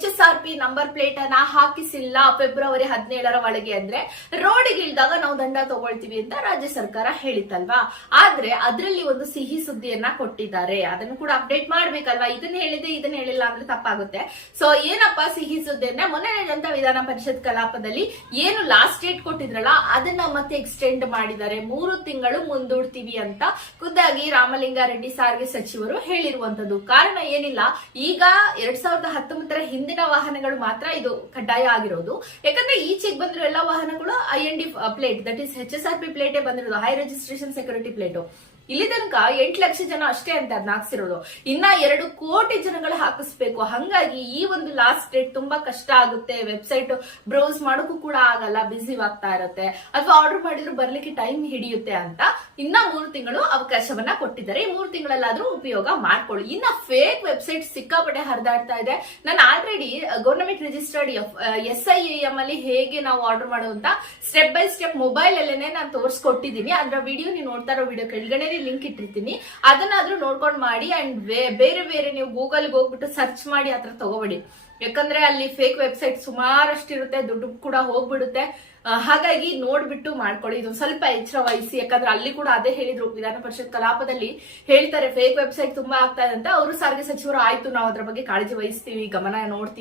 H S R P number plate ಅನ್ನ ಹಾಕಿಸಿಲ್ಲ February ಹದಿನೇಳರ ಒಳಗೆ ಅಂದ್ರೆ ರೋಡಿಗೆ ಇಳಿದಾಗ ನಾವು ದಂಡ ತಗೊಳ್ತೀವಿ ಅಂತ ರಾಜ್ಯ ಸರ್ಕಾರ ಹೇಳಿತ್ತಲ್ವಾ? ಆದ್ರೆ ಅದರಲ್ಲಿ ಒಂದು ಸಿಹಿ ಸುದ್ದಿಯನ್ನ ಕೊಟ್ಟಿದ್ದಾರೆ. ಅದನ್ನು ಕೂಡ ಅಪ್ಡೇಟ್ ಮಾಡ್ಬೇಕಲ್ವಾ? ಇದನ್ನ ಹೇಳಿದೆ, ಇದನ್ನ ಹೇಳಿಲ್ಲ ಅಂದ್ರೆ ತಪ್ಪಾಗುತ್ತೆ. ಸೊ ಏನಪ್ಪ ಸಿಹಿ ಸುದ್ದಿ ಅಂದ್ರೆ ಮೊನ್ನೆ ನಡೆದಂತ ವಿಧಾನ ಪರಿಷತ್ ಕಲಾಪದಲ್ಲಿ ಏನು ಲಾಸ್ಟ್ ಡೇಟ್ ಕೊಟ್ಟಿದ್ರಲ್ಲ, ಅದನ್ನ ಮತ್ತೆ ಎಕ್ಸ್ಟೆಂಡ್ ಮಾಡಿದ್ದಾರೆ. ಮೂರು ತಿಂಗಳು ಮುಂದೂಡ್ತೀವಿ ಅಂತ ಖುದ್ದಾಗಿ ರಾಮಲಿಂಗಾರೆಡ್ಡಿ ಸಾರಿಗೆ ಸಚಿವರು ಹೇಳಿರುವಂತದ್ದು ಕಾರಣ ಏನಿಲ್ಲ. ಈಗ ಎರಡ್ ಸಾವಿರದ ಹತ್ತೊಂಬತ್ತರ ಹಿಂದಿನ ವಾಹನಗಳು ಮಾತ್ರ ಇದು ಕಡ್ಡಾಯ ಆಗಿರೋದು. ಯಾಕಂದ್ರೆ ಈಚೆಗೆ ಬಂದಿರೋ ಎಲ್ಲ ವಾಹನಗಳು I N D plate that is H S R P ಪ್ಲೇಟೇ ಬಂದಿರೋದು ಹೈ ರಿಜಿಸ್ಟ್ರೇಷನ್ ಸೆಕ್ಯೂರಿಟಿ ಪ್ಲೇಟು ಇಲ್ಲಿ ತನಕ ಎಂಟು ಲಕ್ಷ ಜನ ಅಷ್ಟೇ ಅಂತ ಅದನ್ನ ಹಾಕ್ಸಿರೋದು. ಇನ್ನ ಎರಡು ಕೋಟಿ ಜನಗಳು ಹಾಕಿಸ್ಬೇಕು. ಹಂಗಾಗಿ ಈ ಒಂದು ಲಾಸ್ಟ್ ಡೇಟ್ ತುಂಬಾ ಕಷ್ಟ ಆಗುತ್ತೆ. ವೆಬ್ಸೈಟ್ ಬ್ರೌಸ್ ಮಾಡೋಕ್ಕೂ ಕೂಡ ಆಗಲ್ಲ ಬಿಸಿ ಆಗ್ತಾ ಇರುತ್ತೆ. ಅಥವಾ ಆರ್ಡರ್ ಮಾಡಿದ್ರು ಬರ್ಲಿಕ್ಕೆ ಟೈಮ್ ಹಿಡಿಯುತ್ತೆ ಅಂತ ಇನ್ನ ಮೂರು ತಿಂಗಳು ಅವಕಾಶವನ್ನ ಕೊಟ್ಟಿದ್ದಾರೆ. ಈ ಮೂರು ತಿಂಗಳಲ್ಲಾದ್ರೂ ಉಪಯೋಗ ಮಾಡ್ಕೊಳ್ಳಿ. ಇನ್ನ ಫೇಕ್ ವೆಬ್ಸೈಟ್ ಸಿಕ್ಕಾಪಟ್ಟೆ ಹರಿದಾಡ್ತಾ ಇದೆ. ನಾನು already government registered S I M ಅಲ್ಲಿ ಹೇಗೆ ನಾವು ಆರ್ಡರ್ ಮಾಡುವಂತ ಸ್ಟೆಪ್ ಬೈ ಸ್ಟೆಪ್ ಮೊಬೈಲ್ ಅಲ್ಲೇನೆ ನಾನು ತೋರಿಸ್ಕೊಟ್ಟಿದ್ದೀನಿ. ಅದರ ವಿಡಿಯೋ ನೀವು ನೋಡ್ತಾ ಇರೋ ವಿಡಿಯೋ ಕೆಳಗಡೆ ಲಿಂಕ್ ಇಟ್ಟಿರ್ತೀನಿ. ಅದನ್ನಾದ್ರೂ ನೋಡ್ಕೊಂಡು ಮಾಡಿ ಅಂಡ್ ಬೇರೆ ಬೇರೆ ನೀವು ಗೂಗಲ್ಗೆ ಹೋಗ್ಬಿಟ್ಟು ಸರ್ಚ್ ಮಾಡಿ ಆತರ ತಗೋಬೇಡಿ. ಯಾಕಂದ್ರೆ ಅಲ್ಲಿ ಫೇಕ್ ವೆಬ್ಸೈಟ್ ಸುಮಾರಷ್ಟು ಇರುತ್ತೆ ದುಡ್ಡು ಕೂಡ ಹೋಗ್ಬಿಡುತ್ತೆ. ಹಾಗಾಗಿ ನೋಡ್ಬಿಟ್ಟು ಮಾಡ್ಕೊಳ್ಳಿ. ಇದು ಸ್ವಲ್ಪ ಎಚ್ಚರ ವಹಿಸಿ ಯಾಕಂದ್ರೆ ಅಲ್ಲಿ ಕೂಡ ಅದೇ ಹೇಳಿದ್ರು ವಿಧಾನ ಪರಿಷತ್ ಕಲಾಪದಲ್ಲಿ. ಹೇಳ್ತಾರೆ ಫೇಕ್ ವೆಬ್ಸೈಟ್ ತುಂಬಾ ಆಗ್ತಾ ಇದೆ ಅಂತ. ಅವರು ಸಾರಿಗೆ ಸಚಿವರು, ಆಯ್ತು, ನಾವು ಅದ್ರ ಬಗ್ಗೆ ಕಾಳಜಿ ವಹಿಸ್ತೀವಿ, ಗಮನ ನೋಡ್ತೀವಿ.